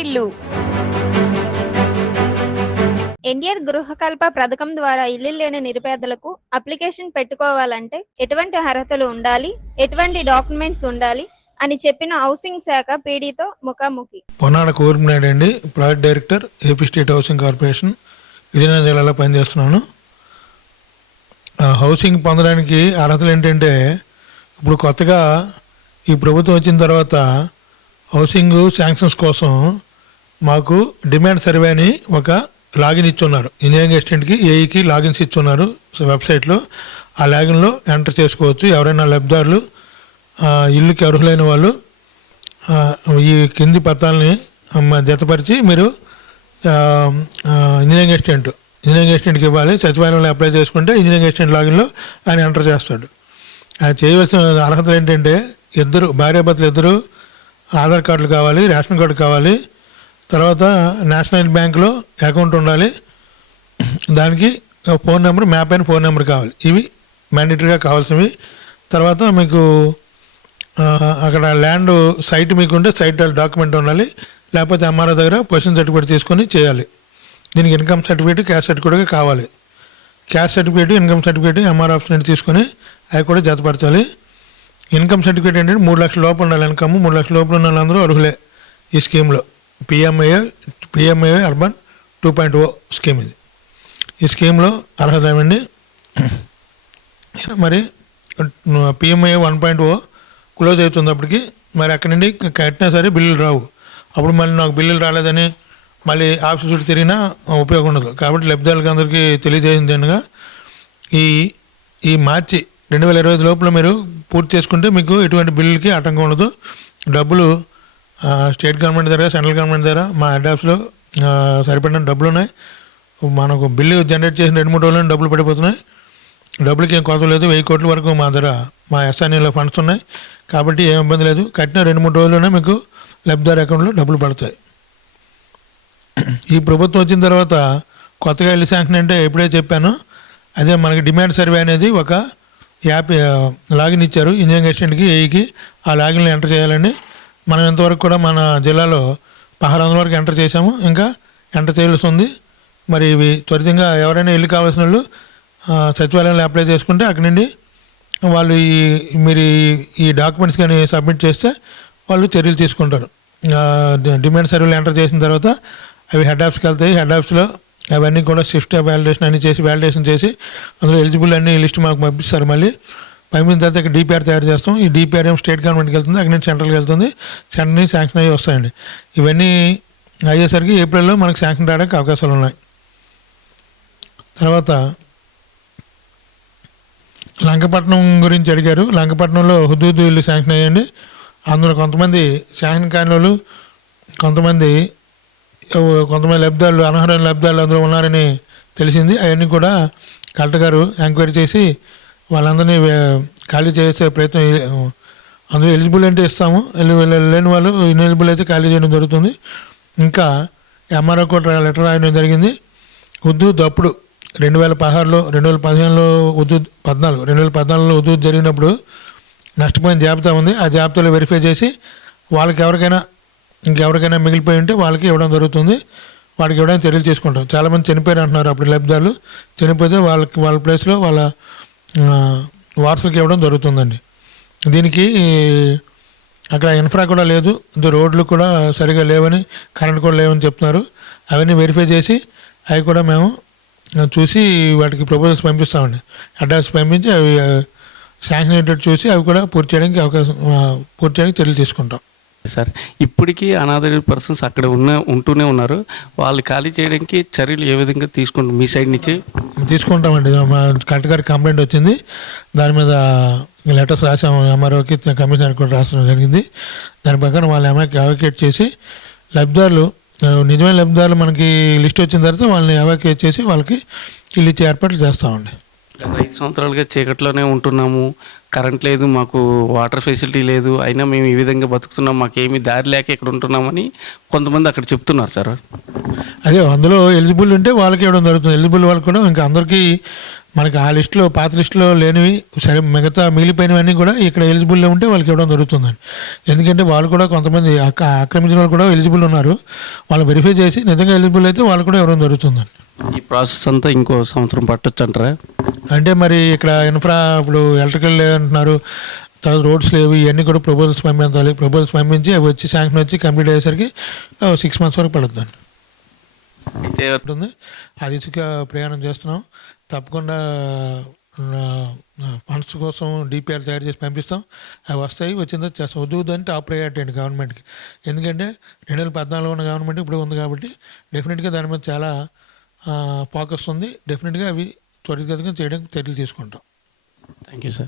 పుట్టిల్లు. ఎన్టీఆర్ గృహకల్ప పథకం ద్వారా ఇల్లు లేని నిరుపేదలకు అప్లికేషన్ పెట్టుకోవాలంటే ఎటువంటి అర్హతలు ఉండాలి, ఎటువంటి డాక్యుమెంట్స్ ఉండాలి అని చెప్పిన హౌసింగ్ శాఖ పీడీతో ముఖాముఖి. పొన్నాడ కోరినాయుడు అండి, project director, AP state housing corporation, Vizianagaram జిల్లాలో పనిచేస్తున్నాను. హౌసింగ్ పొందడానికి అర్హతలు ఏంటంటే, ఇప్పుడు కొత్తగా ఈ ప్రభుత్వం వచ్చిన తర్వాత హౌసింగ్ శాంక్షన్స్ కోసం మాకు డిమాండ్ సర్వే అని ఒక లాగిన్ ఇచ్చున్నారు. ఇంజనీరింగ్ అసిస్టెంట్కి, ఏఈకి లాగిన్స్ ఇచ్చున్నారు వెబ్సైట్లో. ఆ లాగిన్లో ఎంటర్ చేసుకోవచ్చు. ఎవరైనా లబ్ధిదారులు ఇల్లుకి అర్హులైన వాళ్ళు ఈ కింది పత్రాలని జతపరిచి మీరు ఇంజనీరింగ్ అసిస్టెంట్కి ఇవ్వాలి. సచివాలయంలో అప్లై చేసుకుంటే ఇంజనీరింగ్ అసిస్టెంట్ లాగిన్లో ఆయన ఎంటర్ చేస్తాడు. ఆయన చేయవలసిన అర్హతలు ఏంటంటే, భార్యాభర్తలు ఇద్దరు ఆధార్ కార్డులు కావాలి, రేషన్ కార్డు కావాలి, తర్వాత నేషనల్ బ్యాంకులో అకౌంట్ ఉండాలి, దానికి ఫోన్ నెంబర్, మ్యాప్ అయిన ఫోన్ నెంబర్ కావాలి. ఇవి మ్యాండేటరీగా కావాల్సినవి. తర్వాత మీకు అక్కడ ల్యాండ్ సైట్ మీకు ఉంటే సైట్ డాక్యుమెంట్ ఉండాలి, లేకపోతే ఎంఆర్ఓ దగ్గర పొజిషన్ సర్టిఫికేట్ తీసుకొని చేయాలి. దీనికి ఇన్కమ్ సర్టిఫికేట్, క్యాస్ట్ సర్టిఫికేట్ కావాలి. Caste certificate, income certificate MRO office నుండి తీసుకొని అవి కూడా జతపరచాలి. ఇన్కమ్ సర్టిఫికేట్ ఏంటంటే 3 లక్షల లోపు ఉండాలి. ఇన్కమ్ 3 లక్షల లోపల ఉన్న వాళ్ళందరూ అర్హులే ఈ స్కీమ్లో. పిఎంఏ అర్బన్ 2.0 స్కీమ్ ఇది. ఈ స్కీమ్లో అర్హత ఏమండి, మరి పిఎంఏ 1.0 క్లోజ్ అవుతుంది అప్పటికి. మరి అక్కడి నుండి కట్టినా సరే బిల్లులు రావు. అప్పుడు మళ్ళీ నాకు బిల్లులు రాలేదని మళ్ళీ ఆఫీస్ చుట్టూ తిరిగినా ఉపయోగం ఉండదు. కాబట్టి లబ్ధిదారులకు అందరికీ తెలియజేసింది అనగా ఈ మార్చి 2025 లోపల మీరు పూర్తి చేసుకుంటే మీకు ఎటువంటి బిల్లులకి ఆటంకం ఉండదు. డబ్బులు స్టేట్ గవర్నమెంట్ దగ్గర, సెంట్రల్ గవర్నమెంట్ దగ్గర, మా హెడ్ ఆఫీస్లో సరిపడిన డబ్బులు ఉన్నాయి. మనకు బిల్లు జనరేట్ చేసిన 2-3 రోజుల్లో డబ్బులు పడిపోతున్నాయి. డబ్బులకి ఏం కొరత లేదు. 1000 కోట్ల వరకు మా దగ్గర మా ఎస్ఐనీలో ఫండ్స్ ఉన్నాయి. కాబట్టి ఏం ఇబ్బంది లేదు. కట్టిన 2-3 రోజుల్లోనే మీకు లబ్ధిదారు అకౌంట్లో డబ్బులు పడతాయి. ఈ ప్రభుత్వం వచ్చిన తర్వాత కొత్తగా ఇల్లు శాంక్షన్ అంటే ఎప్పుడే చెప్పాను, అదే మనకి డిమాండ్ సర్వే అనేది ఒక యాప్ లాగిన్ ఇచ్చారు ఇంజనీరింగ్ అసిస్టెంట్కి, ఏఈకి. ఆ లాగిన్లో ఎంటర్ చేయాలండి. మనం ఇంతవరకు కూడా మన జిల్లాలో 1600 వరకు ఎంటర్ చేసాము, ఇంకా ఎంటర్ చేయాల్సి ఉంది. మరి ఇవి త్వరితంగా ఎవరైనా ఇల్లు కావాల్సిన వాళ్ళు సచివాలయంలో అప్లై చేసుకుంటే అక్కడి నుండి వాళ్ళు మీరు ఈ డాక్యుమెంట్స్ కానీ సబ్మిట్ చేస్తే వాళ్ళు చర్యలు తీసుకుంటారు. డిమాండ్ సర్వేలు ఎంటర్ చేసిన తర్వాత అవి హెడ్ ఆఫీస్కి వెళ్తాయి. హెడ్ ఆఫీస్లో అవన్నీ కూడా షిఫ్ట్ వ్యాలిడేషన్ అన్నీ చేసి వ్యాలిడేషన్ చేసి అందులో ఎలిజిబుల్ అన్ని లిస్ట్ మాకు పంపిస్తారు. మళ్ళీ పంపిన తర్వాత ఇక్కడ డిపిఆర్ తయారు చేస్తాం. ఈ డిపిఆర్ ఏమో స్టేట్ గవర్నమెంట్కి వెళ్తుంది, అక్కడి నుంచి సెంట్రల్కి వెళ్తుంది. సెంట్రల్ నుంచి శాంక్షన్ అయ్యి వస్తాయండి. ఇవన్నీ అయ్యేసరికి ఏప్రిల్లో మనకు శాంక్షన్ రావడానికి అవకాశాలు ఉన్నాయి. తర్వాత లంకపట్నం గురించి అడిగారు. లంకపట్నంలో హుదూదు ఇల్లు శాంక్షన్ అయ్యండి. అందులో కొంతమంది శాంక్షన్ కాని వాళ్ళు, కొంతమంది లబ్ధిదారులు, అనర్హులైన లబ్ధిదారులు అందులో ఉన్నారని తెలిసింది. అవన్నీ కూడా కలెక్టర్ గారు ఎంక్వైరీ చేసి వాళ్ళందరినీ ఖాళీ చేసే ప్రయత్నం, అందులో ఎలిజిబుల్ అంటే ఇస్తాము, లేని వాళ్ళు ఇన్ఎలిజిబుల్ అయితే ఖాళీ చేయడం జరుగుతుంది. ఇంకా ఎంఆర్ఓ కూడా లెటర్ రాయడం జరిగింది. హుదూద్ అప్పుడు 2016లో, 2015లో హుదూద్ 2014లో హుదూద్ జరిగినప్పుడు నష్టపోయిన జాబితా ఉంది. ఆ జాబితాలో వెరిఫై చేసి వాళ్ళకి ఇంకెవరికైనా మిగిలిపోయి ఉంటే వాళ్ళకి ఇవ్వడం జరుగుతుంది. వాడికి ఇవ్వడానికి చర్యలు తీసుకుంటాం. చాలామంది చనిపోయారు అంటున్నారు. అప్పుడు లబ్ధిదారులు చనిపోతే వాళ్ళ ప్లేస్లో వాళ్ళ వారసులకు ఇవ్వడం జరుగుతుందండి. దీనికి అక్కడ ఇన్ఫ్రా కూడా లేదు, రోడ్లు కూడా సరిగా లేవని, కరెంట్ కూడా లేవని చెప్తున్నారు. అవన్నీ వెరిఫై చేసి అవి కూడా మేము చూసి వాటికి ప్రపోజల్స్ పంపిస్తామండి. హెడ్ ఆఫీస్ పంపించి అవి శాంక్షన్ అయ్యేటట్టు చూసి అవి కూడా పూర్తి చేయడానికి చర్యలు తీసుకుంటాం. సార్, ఇప్పటికీ అనాథ పర్సన్స్ అక్కడ ఉంటూనే ఉన్నారు. వాళ్ళు ఖాళీ చేయడానికి చర్యలు ఏ విధంగా తీసుకుంటాం మీ సైడ్ నుంచి? తీసుకుంటామండి. మా కలెక్టర్ గారికి కంప్లైంట్ వచ్చింది, దాని మీద లెటర్స్ రాసాము. ఎంఆర్ఓకి, కమిషనర్ కూడా రాసడం జరిగింది. దాని ప్రకారం వాళ్ళు ఎవాక్యుయేట్ చేసి లబ్ధిదారులు, నిజమైన లబ్ధిదారులు మనకి లిస్ట్ వచ్చిన తర్వాత వాళ్ళని ఎవాక్యుయేట్ చేసి వాళ్ళకి ఇల్లు ఇచ్చే ఏర్పాట్లు చేస్తామండి. గత 5 సంవత్సరాలుగా చీకట్లోనే ఉంటున్నాము, కరెంట్ లేదు, మాకు వాటర్ ఫెసిలిటీ లేదు, అయినా మేము ఈ విధంగా బతుకుతున్నాం, మాకేమీ దారి లేక ఇక్కడ ఉంటున్నామని కొంతమంది అక్కడ చెప్తున్నారు సార్. అదే అందులో ఎలిజిబుల్ ఉంటే వాళ్ళకి ఇవ్వడం జరుగుతుంది. ఎలిజిబుల్ వాళ్ళకి కూడా ఇంకా అందరికీ మనకి ఆ లిస్టులో పాత లిస్టులో లేనివి సరే మిగతా మిగిలిపోయినవన్నీ కూడా ఇక్కడ ఎలిజిబుల్లో ఉంటే వాళ్ళకి ఇవ్వడం జరుగుతుందండి. ఎందుకంటే వాళ్ళు కూడా కొంతమంది ఆక్రమించిన వాళ్ళు కూడా ఎలిజిబుల్ ఉన్నారు. వాళ్ళు వెరిఫై చేసి నిజంగా ఎలిజిబుల్ అయితే వాళ్ళు కూడా ఇవ్వడం జరుగుతుందండి. ఈ ప్రాసెస్ అంతా ఇంకో సంవత్సరం పట్టొచ్చు అంటారా? అంటే మరి ఇక్కడ ఇన్ఫ్రా ఇప్పుడు ఎలక్ట్రికల్ అంటున్నారు, తర్వాత రోడ్స్ లేవు, ఇవన్నీ కూడా ప్రపోజల్స్ పంపించాలి. ప్రపోజల్స్ పంపించి అవి వచ్చి శాంక్షన్ వచ్చి కంప్లీట్ అయ్యేసరికి 6 months వరకు పడుతుందండి. అయితే ఉంటుంది అది ఇసుక ప్రయాణం చేస్తున్నాం. తప్పకుండా ఫండ్స్ కోసం డిపిఆర్ తయారు చేసి పంపిస్తాం. అవి వస్తాయి, వచ్చిన తర్వాత చేస్తాం. వద్దు అంటే టాప్ ప్రయారిటీ అండి గవర్నమెంట్కి. ఎందుకంటే 2014 ఉన్న గవర్నమెంట్ ఇప్పుడు ఉంది కాబట్టి డెఫినెట్గా దాని మీద చాలా ఫోకస్ ఉంది. డెఫినెట్గా అవి త్వరితగతిగా చేయడానికి చర్యలు తీసుకుంటాం. Thank you sir.